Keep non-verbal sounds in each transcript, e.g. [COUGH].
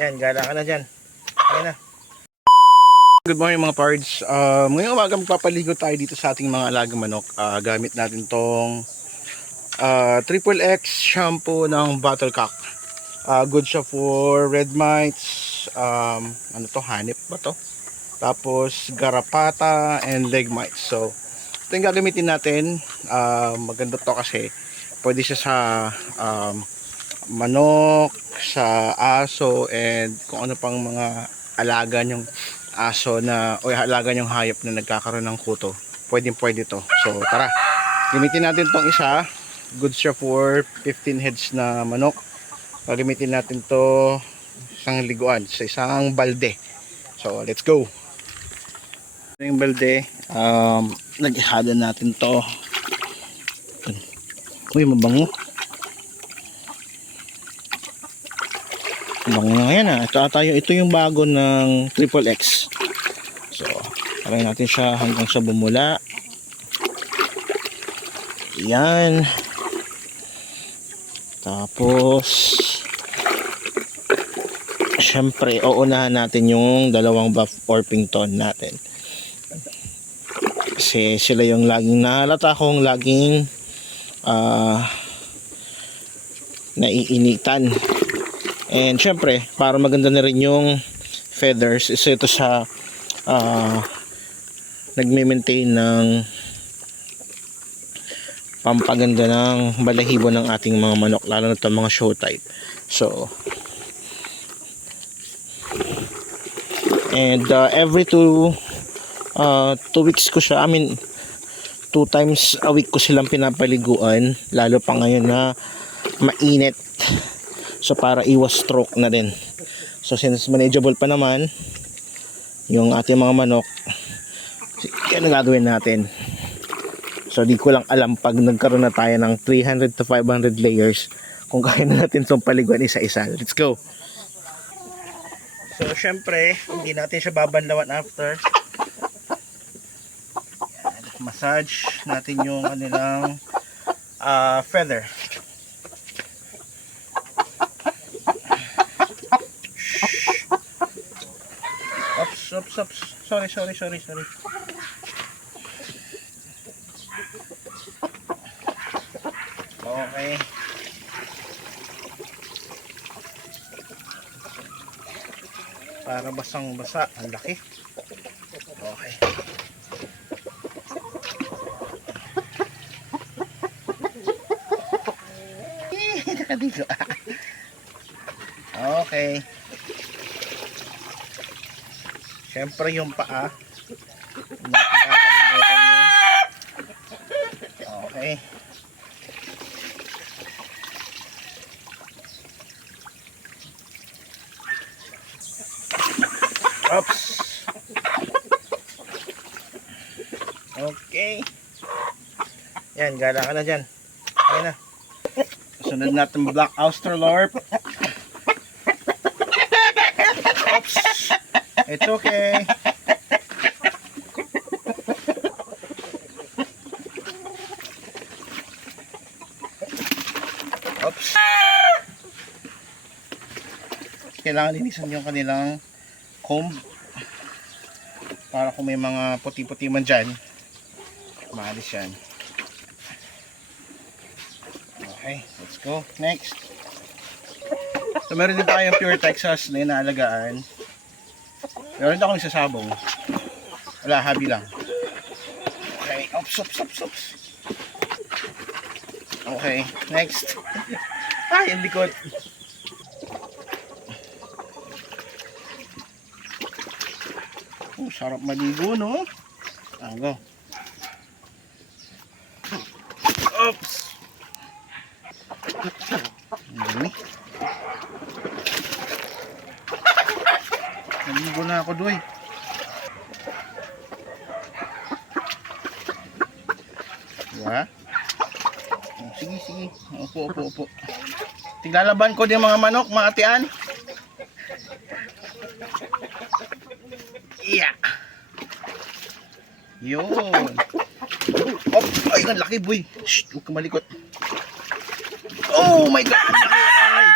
Yan, gala ka na dyan. Ayan na. Good morning mga pards. Um, ngayong umaga magpapaligo tayo dito sa ating mga alagang manok. Ah, gamit natin tong ah, Triple X shampoo ng Battlecock. Ah, good siya for red mites, um, ano to, hanip ba to? Tapos garapata and leg mites. So, ito yung gagamitin natin. Ah, maganda to kasi pwede siya sa um, manok, sa aso, and kung ano pang mga alaga nyong aso na o alaga nyong hayop na nagkakaroon ng kuto. Pwedeng pwede to. So, tara. Gamitin natin tong isa. Good siya for 15 heads na manok. Gagamitin natin to isang liguan sa isang balde. So, let's go. Yung balde. Um, naghihada natin to. Uy, mabango. Mabango na yan. Ito ata yung, ito yung bago ng Triple X. So, try natin siya hanggang sa bumula. Yan. Tapos, syempre, uunahan natin yung dalawang buff Orpington natin. Kasi sila yung laging nahalata kong laging ah naiinitan. And syempre, para maganda na rin yung feathers, isa ito sa ah nagme-maintain ng pampaganda ng balahibo ng ating mga manok, lalo na itong mga show type. So, and uh, every two uh, two weeks ko siya, I mean, two times a week ko silang pinapaliguan, lalo pa ngayon na mainit. So, para iwas stroke na din. So, since manageable pa naman, yung ating mga manok, yan ang gagawin natin. So, di ko lang alam pag nagkaroon na tayo ng 300 to 500 layers, kung kaya na natin itong paliguan isa-isa. Let's go! So, syempre, hindi natin siya babanlawan after. Yan, massage natin yung kanilang ah, feather. Ops, ops, ops. Sorry, sorry, sorry, sorry. Okay. Para basang basa. Ang laki. Okay. [LAUGHS] Nakadito. [LAUGHS] okay. Siyempre yung paa. Okay. Oops. Okay. Yan, gala ka na dyan. Ayan na. Sunod natin Black Australorp. Oops. It's okay. Oops. Kailangan linisan yung kanilang comb para kung may mga puti-puti man dyan maalis yan okay let's go next so meron din tayong pure Texas na inaalagaan meron akong isasabong wala habi lang okay ops ops ops ops okay next [LAUGHS] ay ang likod Oh, sarap maligo, no? Ah. Oops! Ang dami. Naligo na ako, doy. Diba? Oh, sige, sige. Upo, upo, upo. Tiglalaban ko din mga manok, mga atian. Yeah. Yun. Oh, ay, ang laki boy. Shh, huwag ka malikot. Oh my God! ang laki, ay.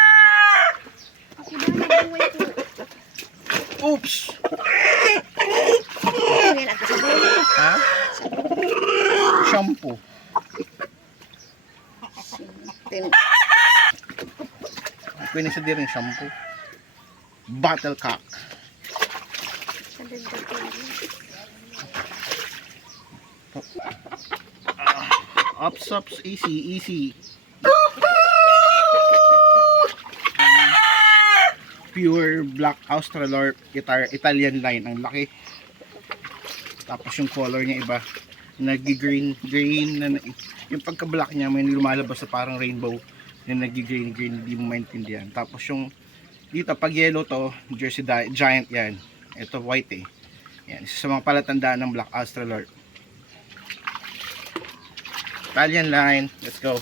Kasi ba nag-away to? Ops! Ngayon ako sa buhay. Ha? Shampoo. Pwede sa din shampoo. Bottle cock. Ops, ops, easy, easy. Pure black Australorp Italian line ang laki. Tapos yung color niya iba. Nag-green green na yung pagka-black niya may lumalabas na parang rainbow yung nag-green green hindi mo maintindihan. Tapos yung dito pag yellow to, Jersey Giant yan. Ito white eh. Yan, isa sa mga palatandaan ng Black Australorp. Italian line. Let's go.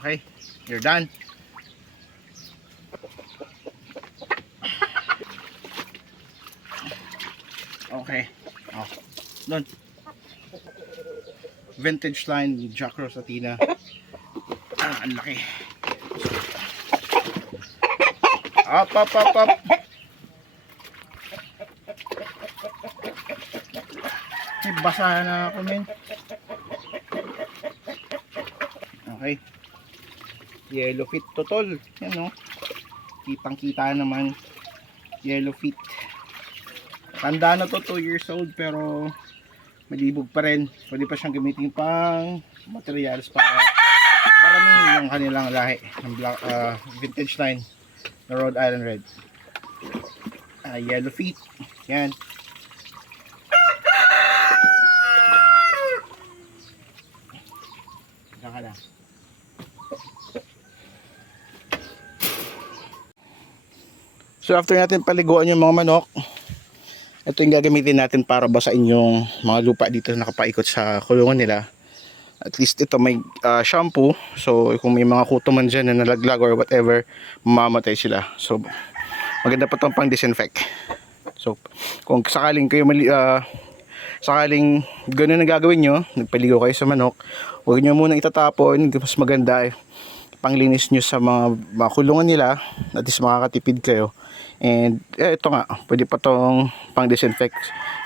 Okay. You're done. Okay. Oh. Doon. Vintage line Jack Rosatina. Ah, ang laki. Up, up, up, up. May basa na ako, men. Okay. Yellow feet to tol. Yan no. Kitang kita naman. Yellow feet. Tanda na to 2 years old pero malibog pa rin. Pwede pa siyang gamitin pang materials para paramihin yung kanilang lahi ng black, ah, vintage line na Rhode Island Red. Ah, yellow feet. Yan. Diyan ka lang. So after natin paliguan yung mga manok, ito yung gagamitin natin para basain yung mga lupa dito na nakapaikot sa kulungan nila. At least ito may ah, shampoo. So kung may mga kuto man dyan na nalaglag or whatever, mamamatay sila. So maganda pa itong pang disinfect. So kung sakaling kayo mali, ah, sakaling ganun ang gagawin nyo, nagpaligo kayo sa manok, huwag nyo muna itatapon. Mas maganda eh panglinis nyo sa mga, mga kulungan nila at least makakatipid kayo. And eh, ito nga pwede pa tong pang disinfect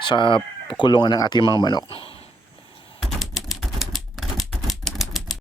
sa kulungan ng ating mga manok